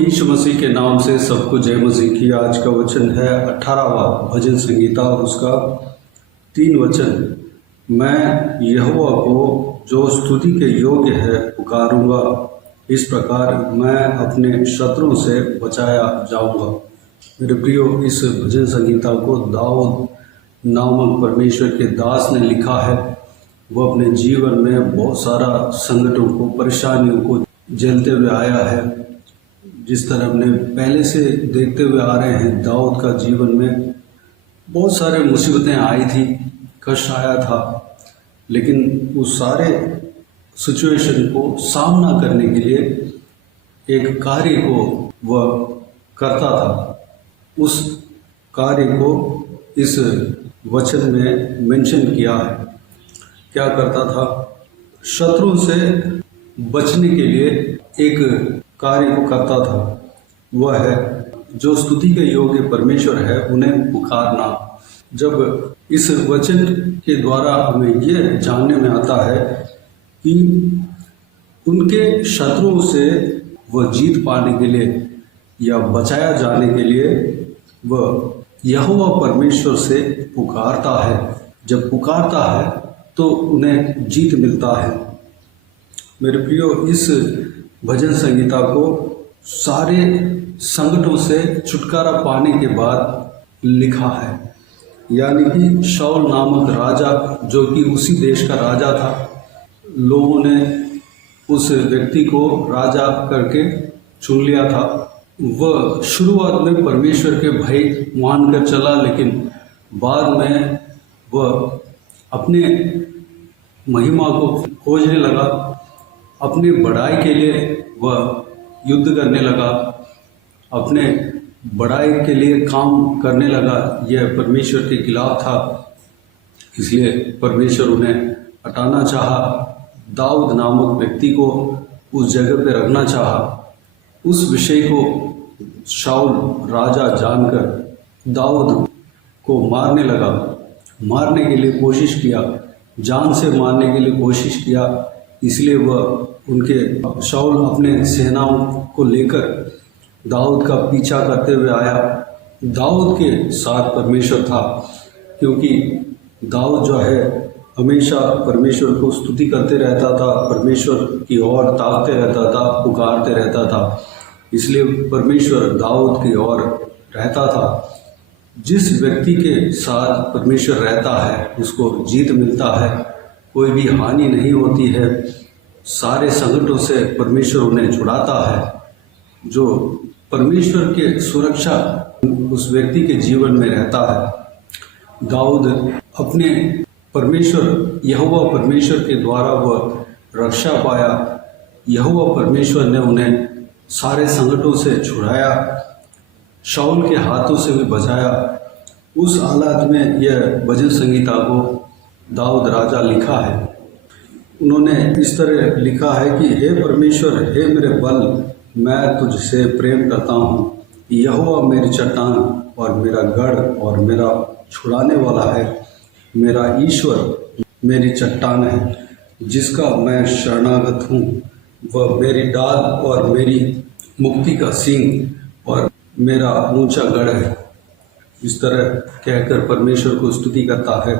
यीशु मसीह के नाम से सबको जय मसीह की। आज का वचन है 18वां भजन संगीता, उसका 3 वचन। मैं यहोवा को जो स्तुति के योग्य है पुकारूंगा, इस प्रकार मैं अपने शत्रुओं से बचाया जाऊंगा। मेरे प्रियो, इस भजन संगीता को दाऊद नामक परमेश्वर के दास ने लिखा है। वह अपने जीवन में बहुत सारा संकटों को, परेशानियों को झेलते हुए आया है। जिस तरह हमने पहले से देखते हुए आ रहे हैं, दाऊद का जीवन में बहुत सारे मुसीबतें आई थी, कष्ट आया था, लेकिन उस सारे सिचुएशन को सामना करने के लिए एक कार्य को वह करता था। उस कार्य को इस वचन में मेंशन किया है। क्या करता था? शत्रुओं से बचने के लिए एक कार्य को करता था। वह है जो स्तुति के योग्य परमेश्वर है उन्हें पुकारना। जब इस वचन के द्वारा हमें यह जानने में आता है कि उनके शत्रुओं से वह जीत पाने के लिए या बचाया जाने के लिए वह यहोवा परमेश्वर से पुकारता है। जब पुकारता है तो उन्हें जीत मिलता है। मेरे प्रियो, इस भजन संगीता को सारे संकटों से छुटकारा पाने के बाद लिखा है। यानी कि शाऊल नामक राजा, जो कि उसी देश का राजा था, लोगों ने उस व्यक्ति को राजा करके चुन लिया था। वह शुरुआत में परमेश्वर के भय मानकर चला, लेकिन बाद में वह अपने महिमा को खोजने लगा। अपनी बढ़ाई के लिए वह युद्ध करने लगा, अपने बढ़ाई के लिए काम करने लगा। यह परमेश्वर के खिलाफ था, इसलिए परमेश्वर उन्हें हटाना चाहा। दाऊद नामक व्यक्ति को उस जगह पे रखना चाहा। उस विषय को शाऊल राजा जानकर दाऊद को मारने लगा। मारने के लिए कोशिश किया, जान से मारने के लिए कोशिश किया। इसलिए वह शाऊल अपने सेनाओं को लेकर दाऊद का पीछा करते हुए आया। दाऊद के साथ परमेश्वर था, क्योंकि दाऊद जो है हमेशा परमेश्वर को स्तुति करते रहता था, परमेश्वर की ओर ताकते रहता था, पुकारते रहता था। इसलिए परमेश्वर दाऊद की ओर रहता था। जिस व्यक्ति के साथ परमेश्वर रहता है उसको जीत मिलता है, कोई भी हानि नहीं होती है। सारे संकटों से परमेश्वर उन्हें छुड़ाता है। जो परमेश्वर के सुरक्षा उस व्यक्ति के जीवन में रहता है। दाऊद अपने परमेश्वर यहोवा परमेश्वर के द्वारा वह रक्षा पाया। यहोवा परमेश्वर ने उन्हें सारे संकटों से छुड़ाया, शाऊल के हाथों से भी बचाया। उस हालात में यह भजन संगीता को दाऊद राजा लिखा है। उन्होंने इस तरह लिखा है कि हे परमेश्वर, हे मेरे बल, मैं तुझसे प्रेम करता हूँ। यहोवा मेरी चट्टान और मेरा गढ़ और मेरा छुड़ाने वाला है। मेरा ईश्वर मेरी चट्टान है, जिसका मैं शरणागत हूँ। वह मेरी डाल और मेरी मुक्ति का सींग और मेरा ऊंचा गढ़ है। इस तरह कहकर परमेश्वर को स्तुति करता है।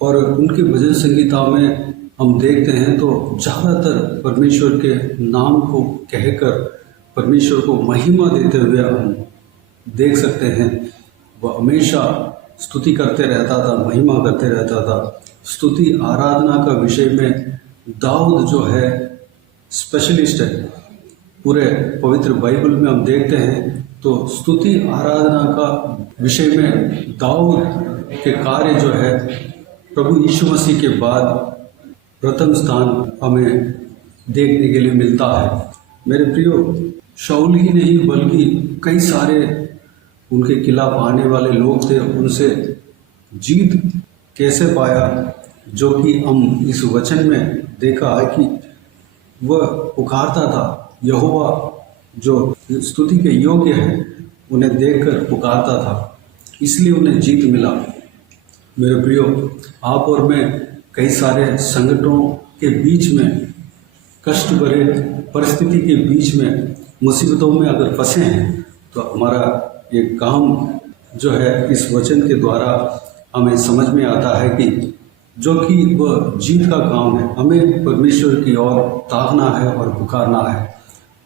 और उनके भजन संगीता में हम देखते हैं तो ज़्यादातर परमेश्वर के नाम को कहकर परमेश्वर को महिमा देते हुए हम देख सकते हैं। वह हमेशा स्तुति करते रहता था, महिमा करते रहता था। स्तुति आराधना का विषय में दाऊद जो है स्पेशलिस्ट है। पूरे पवित्र बाइबल में हम देखते हैं तो स्तुति आराधना का विषय में दाऊद के कार्य जो है प्रभु यीशु मसीह के बाद प्रथम स्थान हमें देखने के लिए मिलता है। मेरे प्रियो, शाऊल ही नहीं बल्कि कई सारे उनके खिलाफ आने वाले लोग थे। उनसे जीत कैसे पाया, जो कि हम इस वचन में देखा है कि वह पुकारता था। यहोवा जो स्तुति के योग्य है उन्हें देखकर पुकारता था, इसलिए उन्हें जीत मिला। मेरे प्रियो, आप और मैं कई सारे संकटों के बीच में, कष्ट भरे परिस्थिति के बीच में मुसीबतों में अगर फंसे हैं तो हमारा ये काम जो है इस वचन के द्वारा हमें समझ में आता है कि जो कि वह जीत का काम है। हमें परमेश्वर की ओर ताकना है और पुकारना है।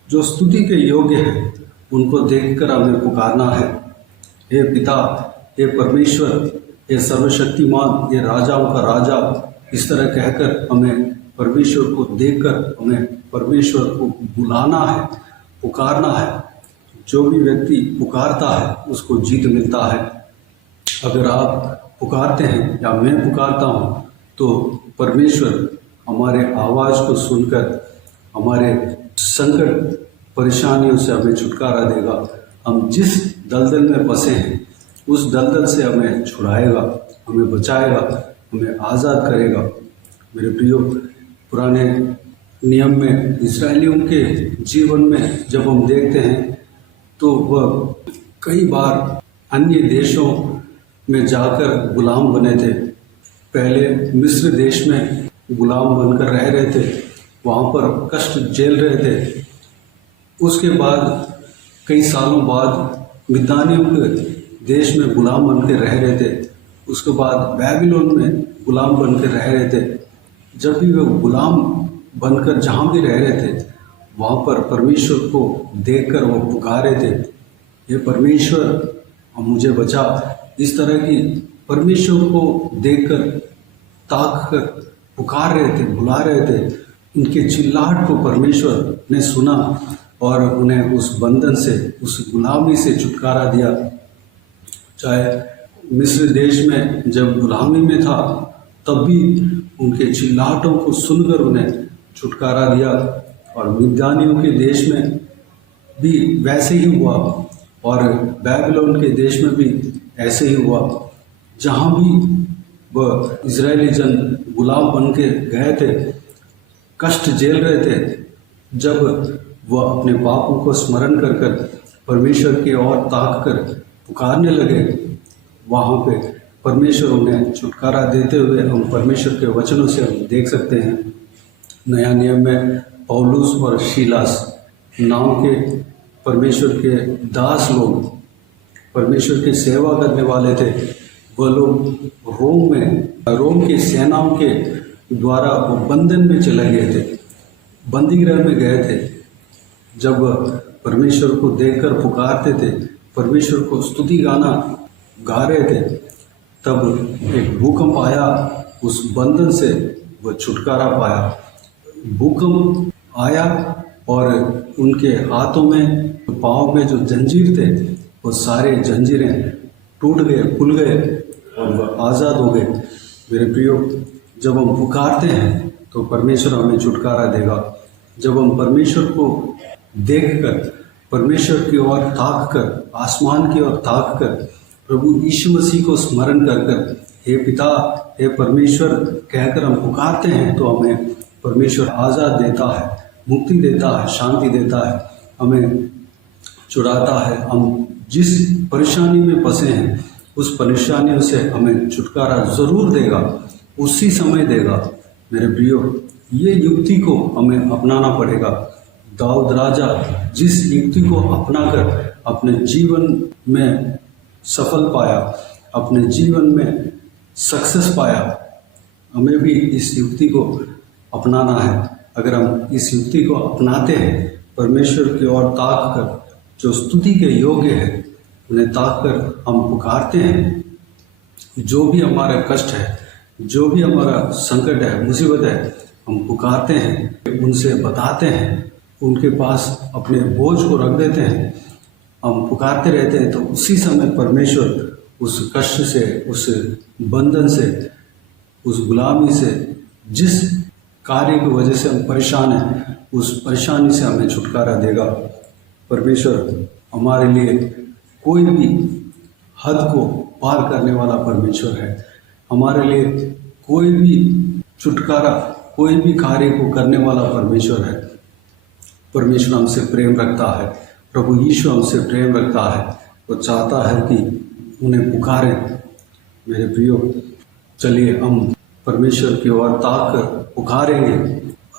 जो स्तुति के योग्य है उनको देखकर हमें पुकारना है। हे पिता, हे परमेश्वर, हे सर्वशक्तिमान, ये राजाओं का राजा, इस तरह कहकर हमें परमेश्वर को देखकर हमें परमेश्वर को बुलाना है, पुकारना है। जो भी व्यक्ति पुकारता है उसको जीत मिलता है। अगर आप पुकारते हैं या मैं पुकारता हूँ तो परमेश्वर हमारे आवाज़ को सुनकर हमारे संकट परेशानियों से हमें छुटकारा देगा। हम जिस दलदल में फंसे हैं उस दलदल से हमें छुड़ाएगा, हमें बचाएगा, हमें आज़ाद करेगा। मेरे प्रियो, पुराने नियम में इस्राएलियों के जीवन में जब हम देखते हैं तो वह कई बार अन्य देशों में जाकर गुलाम बने थे। पहले मिस्र देश में गुलाम बनकर रह रहे थे, वहाँ पर कष्ट झेल रहे थे। उसके बाद कई सालों बाद मिद्यानियों के देश में गुलाम बनकर रह रहे थे। उसके बाद बैबीलोन में गुलाम बनकर रह रहे थे। जब भी वे गुलाम बनकर जहाँ भी रह रहे थे वहाँ पर परमेश्वर को देखकर वो पुकारे थे, ये परमेश्वर मुझे बचा। इस तरह की परमेश्वर को देखकर ताक कर पुकार रहे थे, बुला रहे थे। इनके चिल्लाहट को परमेश्वर ने सुना और उन्हें उस बंधन से, उस गुलामी से छुटकारा दिया। चाहे मिस्र देश में जब गुलामी में था तब भी उनके चिल्लाहटों को सुनकर उन्हें छुटकारा दिया। और मिद्यानियों के देश में भी वैसे ही हुआ और बैबीलोन के देश में भी ऐसे ही हुआ। जहाँ भी वह इजरायली जन गुलाम बन के गए थे, कष्ट झेल रहे थे, जब वह अपने पापों को स्मरण कर कर परमेश्वर की ओर ताक कर पुकारने लगे, वहाँ पे परमेश्वर उन्हें छुटकारा देते हुए हम परमेश्वर के वचनों से हम देख सकते हैं। नया नियम में पौलुस और शीलास नाम के परमेश्वर के दास लोग, परमेश्वर की सेवा करने वाले थे। वह लोग रोम की सेनाओं के द्वारा वो बंधन में चले गए थे, बंदीगृह में गए थे। जब परमेश्वर को देखकर पुकारते थे, परमेश्वर को स्तुति गाना गा रहे थे, तब एक भूकंप आया, उस बंधन से वह छुटकारा पाया। भूकंप आया और उनके हाथों में, पाँव में जो जंजीर थे वो सारे जंजीरें टूट गए, खुल गए और वह आज़ाद हो गए। मेरे प्रियो, जब हम पुकारते हैं तो परमेश्वर हमें छुटकारा देगा। जब हम परमेश्वर को देखकर, परमेश्वर की ओर ताक कर, आसमान की ओर ताक कर, प्रभु यीशु मसीह को स्मरण कर कर हे पिता, हे परमेश्वर कहकर हम पुकारते हैं तो हमें परमेश्वर आज़ाद देता है, मुक्ति देता है, शांति देता है, हमें छुड़ाता है। हम जिस परेशानी में फंसे हैं उस परेशानियों से हमें छुटकारा ज़रूर देगा, उसी समय देगा। मेरे प्रियो, ये युक्ति को हमें अपनाना पड़ेगा। दाऊद राजा जिस युक्ति को अपनाकर अपने जीवन में सफल पाया, अपने जीवन में सक्सेस पाया, हमें भी इस युक्ति को अपनाना है। अगर हम इस युक्ति को अपनाते हैं, परमेश्वर की ओर ताक कर, जो स्तुति के योग्य है उन्हें ताक कर हम पुकारते हैं, जो भी हमारा कष्ट है, जो भी हमारा संकट है, मुसीबत है, हम पुकारते हैं, उनसे बताते हैं, उनके पास अपने बोझ को रख देते हैं, हम पुकारते रहते हैं, तो उसी समय परमेश्वर उस कष्ट से, उस बंधन से, उस गुलामी से, जिस कार्य की वजह से हम परेशान हैं, उस परेशानी से हमें छुटकारा देगा। परमेश्वर हमारे लिए कोई भी हद को पार करने वाला परमेश्वर है। हमारे लिए कोई भी छुटकारा, कोई भी कार्य को करने वाला परमेश्वर है। परमेश्वर हमसे प्रेम रखता है, प्रभु यीशु हमसे प्रेम रखता है। वो चाहता है कि उन्हें पुकारें। मेरे प्रियो, चलिए हम परमेश्वर की ओर ताक कर पुकारेंगे।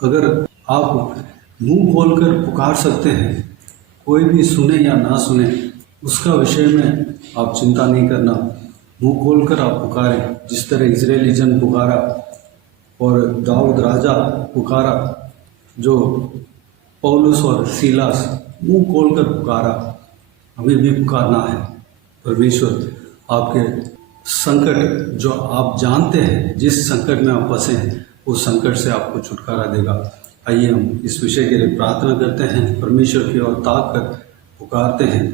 अगर आप मुंह खोलकर पुकार सकते हैं कोई भी सुने या ना सुने उसका विषय में आप चिंता नहीं करना, मुंह खोलकर आप पुकारें। जिस तरह इजरायली जन पुकारा और दाऊद राजा पुकारा, जो पौलुस और सीलास मुंह खोलकर पुकारा, हमें भी पुकारना है। परमेश्वर आपके संकट जो आप जानते हैं, जिस संकट में आप फंसे हैं, उस संकट से आपको छुटकारा देगा। आइए हम इस विषय के लिए प्रार्थना करते हैं, परमेश्वर की ओर ताक कर पुकारते हैं।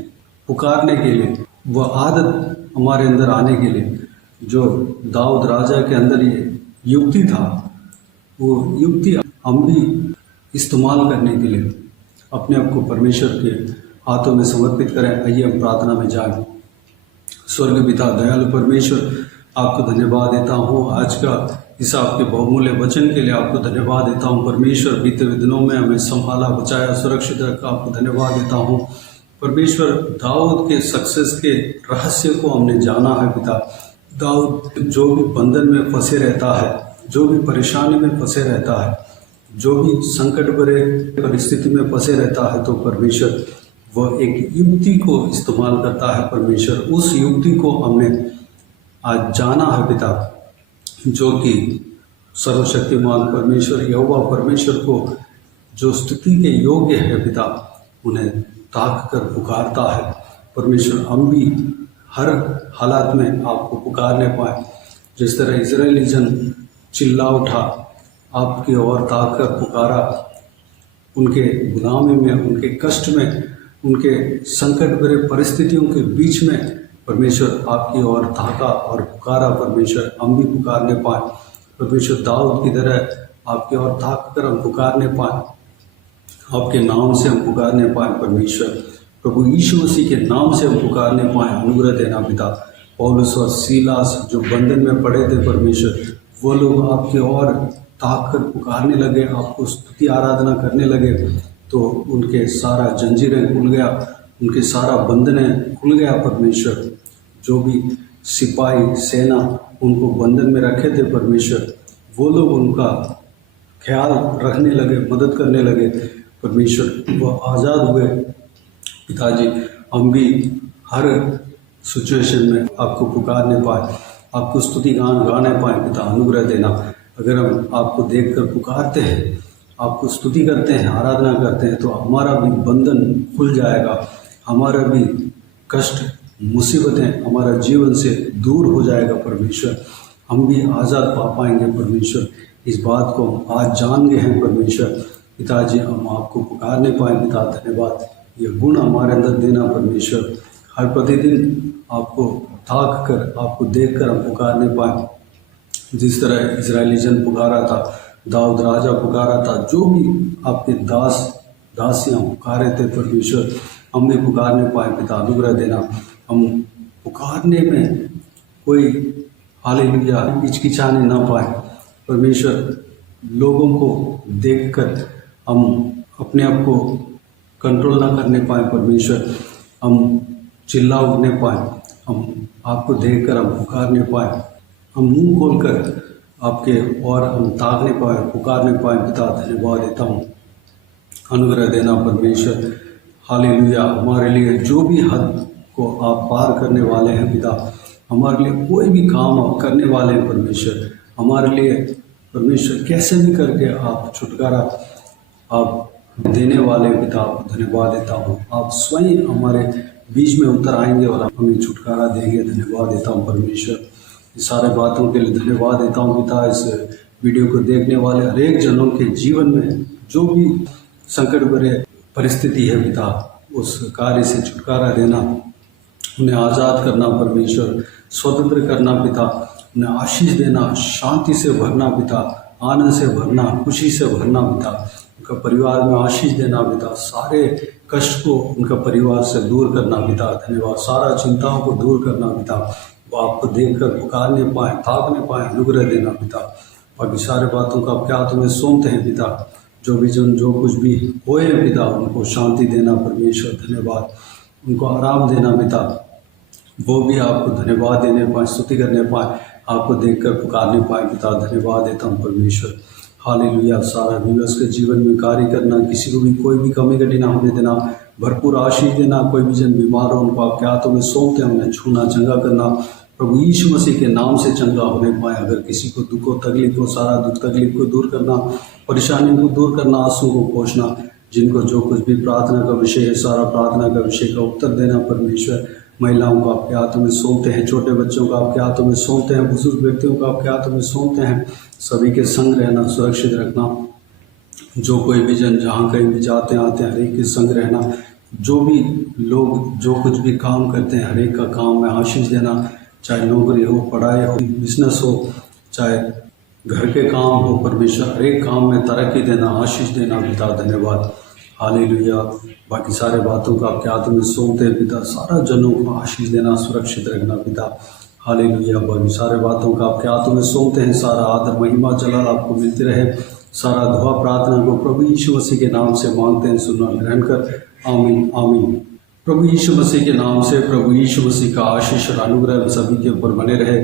पुकारने के लिए वह आदत हमारे अंदर आने के लिए, जो दाऊद राजा के अंदर ये युक्ति था, वो युक्ति हम भी इस्तेमाल करने के लिए अपने आप को परमेश्वर के हाथों में समर्पित करें। आइए हम प्रार्थना में जाएं। स्वर्ग पिता दयालु परमेश्वर, आपको धन्यवाद देता हूँ आज का इस आपके बहुमूल्य वचन के लिए। आपको धन्यवाद देता हूँ परमेश्वर, बीते हुए दिनों में हमें संभाला, बचाया, सुरक्षित रखा। आपको धन्यवाद देता हूँ परमेश्वर, दाऊद के सक्सेस के रहस्य को हमने जाना है पिता। दाऊद जो भी बंधन में फंसे रहता है, जो भी परेशानी में फंसे रहता है, जो भी संकट भरे परिस्थिति में फंसे रहता है, तो परमेश्वर वह एक युक्ति को इस्तेमाल करता है। परमेश्वर उस युक्ति को हमने आज जाना है पिता, जो कि सर्वशक्तिमान परमेश्वर यहोवा परमेश्वर को जो स्तुति के योग्य है पिता, उन्हें ताक कर पुकारता है। परमेश्वर हम भी हर हालात में आपको पुकारने पाए। जिस तरह इजरायली जन चिल्ला उठा, आपकी ओर ताक कर पुकारा, उनके गुलामी में, उनके कष्ट में, उनके संकट भरे परिस्थितियों के बीच में परमेश्वर आपकी ओर ताका और पुकारा। परमेश्वर हम भी पुकारने पाए। परमेश्वर दाऊद की तरह आपकी ओर ताक कर हम पुकारने पाए, आपके नाम से हम पुकारने पाए। परमेश्वर प्रभु यीशु मसीह के नाम से हम पुकारने पाए। अनुग्रह देना पिता। पौलुस और सीलास जो बंधन में पड़े थे परमेश्वर, वो लोग आपकी ओर ताक कर पुकारने लगे, आपको स्तुति आराधना करने लगे, तो उनके सारा जंजीरें खुल गया, उनके सारा बंधनें खुल गया। परमेश्वर जो भी सिपाही सेना उनको बंधन में रखे थे परमेश्वर, वो लोग उनका ख्याल रखने लगे, मदद करने लगे। परमेश्वर वो आज़ाद हुए। पिताजी हम भी हर सिचुएशन में आपको पुकारने पाए, आपको स्तुति गान गाने पाए। पिता अनुग्रह देना। अगर हम आपको देखकर पुकारते हैं, आपको स्तुति करते हैं, आराधना करते हैं, तो हमारा भी बंधन खुल जाएगा, हमारा भी कष्ट मुसीबतें हमारा जीवन से दूर हो जाएगा। परमेश्वर हम भी आज़ाद पा पाएंगे। परमेश्वर इस बात को हम आज जान गए हैं। परमेश्वर पिताजी हम आपको पुकारने पाए। पिता धन्यवाद, यह गुण हमारे अंदर देना परमेश्वर। हर प्रतिदिन आपको ताक कर, आपको देख कर हम पुकारने पाए। जिस तरह इजरायली जन पुकारा था, दाऊद राजा पुकारा था, जो भी आपके दास दासियाँ पुकारे थे परमेश्वर, हम भी पुकारने पाए। पिता अनुग्रह देना। हम पुकारने में कोई हालेलुया हिचकिचाने ना पाए। परमेश्वर लोगों को देखकर हम अपने आप को कंट्रोल ना करने पाए। परमेश्वर हम चिल्ला उठने पाए, हम आपको देखकर हम पुकारने पाए, हम मुंह खोलकर आपके और हम ताकने पाए, पुकारने पाए। पिता धन्यवाद देता हूँ। अनुग्रह देना परमेश्वर। हालेलुया। हमारे लिए जो भी हद को आप पार करने वाले हैं पिता, हमारे लिए कोई भी काम आप करने वाले हैं परमेश्वर, हमारे लिए परमेश्वर कैसे भी करके आप छुटकारा आप देने वाले पिता, आपको धन्यवाद देता हूँ। आप स्वयं हमारे बीच में उतर आएंगे और आप हमें छुटकारा देंगे। धन्यवाद देता हूँ परमेश्वर। इस सारे बातों के लिए धन्यवाद देता हूँ पिता। इस वीडियो को देखने वाले हर एक जनों के जीवन में जो भी संकट भरे परिस्थिति है पिता, उस कार्य से छुटकारा देना, उन्हें आज़ाद करना परमेश्वर, स्वतंत्र करना पिता, उन्हें आशीष देना, शांति से भरना पिता, आनंद से भरना, खुशी से भरना पिता, उनका परिवार में आशीष देना पिता, सारे कष्ट को उनका परिवार से दूर करना पिता। धन्यवाद। सारा चिंताओं को दूर करना पिता, वो आपको देखकर पुकारने पाए, ताकने पाए। अनुग्रह देना पिता। बाकी सारे बातों का आप क्या तुम्हें सौंपते हैं पिता। जो भी जन जो कुछ भी होए पिता, उनको शांति देना परमेश्वर। धन्यवाद। उनको आराम देना पिता, वो भी आपको धन्यवाद देने पाए, स्तुति करने पाए, आपको देखकर पुकारने पाए पिता। धन्यवाद देता हूँ परमेश्वर। हालेलुया। सारा व्यूअर्स के जीवन में कार्य करना, किसी को भी कोई भी कमी घटी ना होने देना भरपूर आशीष देना। कोई भी जन बीमार हो उनको आपके हाथों में सौंपते हैं, उन्हें छूना, चंगा करना प्रभु यीशु मसीह के नाम से चंगा होने पाए। अगर किसी को दुख हो, तकलीफ हो, सारा दुख तकलीफ को दूर करना, परेशानियों को दूर करना, आंसू को पोंछना, जिनको जो कुछ भी प्रार्थना का विषय है, सारा प्रार्थना का विषय का उत्तर देना परमेश्वर। महिलाओं को आपके हाथों में सौंपते हैं, छोटे बच्चों को आपके हाथों में सौंपते हैं, बुजुर्ग व्यक्तियों को आपके हाथों में सौंपते हैं। सभी के संग रहना, सुरक्षित रखना। जो कोई भी जन जहाँ कहीं भी जाते आते हैं, हर एक के संग रहना। जो भी लोग जो कुछ भी काम करते हैं, हर एक का काम में आशीष देना। चाहे नौकरी हो, पढ़ाई हो, बिजनेस हो, चाहे घर के काम हो, परमेश्वर हर एक काम में तरक्की देना, आशीष देना। पिता धन्यवाद, हालेलुया। बाकी सारे बातों को आपके हाथों में सौंपते हैं पिता। सारा जनों को आशीष देना, सुरक्षित रखना पिता, हालेलुया। बाकी सारे बातों को आपके हाथों में सौंपते हैं। सारा आदर, महिमा, जलाल आपको मिलती रहे। सारा दुआ प्रार्थना को प्रभु यीशु मसीह के नाम से मांगते हैं, सुनना ग्रहण कर। आमीन आमीन। प्रभु यीशु मसीह के नाम से प्रभु यीशु मसीह का आशीष और अनुग्रह सभी के ऊपर बने रहे।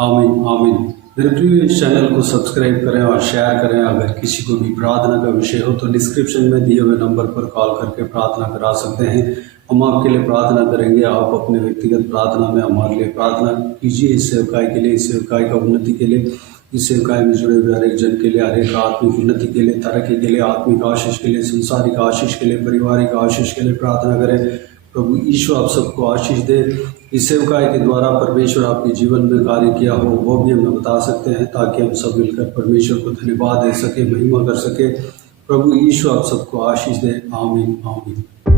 आमीन आमीन। मेरे प्रिय, इस चैनल को सब्सक्राइब करें और शेयर करें। अगर किसी को भी प्रार्थना का विषय हो तो डिस्क्रिप्शन में दिए हुए नंबर पर कॉल करके प्रार्थना करा सकते हैं। हम आपके लिए प्रार्थना करेंगे। आप अपने व्यक्तिगत प्रार्थना में हमारे लिए प्रार्थना कीजिए। इस सेवकाई के लिए, इस सेवकाई का उन्नति के लिए, इस सेवकाई में जुड़े हुए हर एक जन के लिए, हर एक आत्मिक उन्नति के लिए, तरक्की के लिए, आत्मिक आशीष के लिए, संसारिक आशीष के लिए, पारिवारिक आशीष के लिए प्रार्थना करें। प्रभु ईश्वर आप सबको आशीष दे। इस सेवकाई के द्वारा परमेश्वर आपके जीवन में कार्य किया हो वो भी हमें बता सकते हैं, ताकि हम सब मिलकर परमेश्वर को धन्यवाद दे सके, महिमा कर सके। प्रभु ईश्वर आप सबको आशीष दे। आमीन आमीन।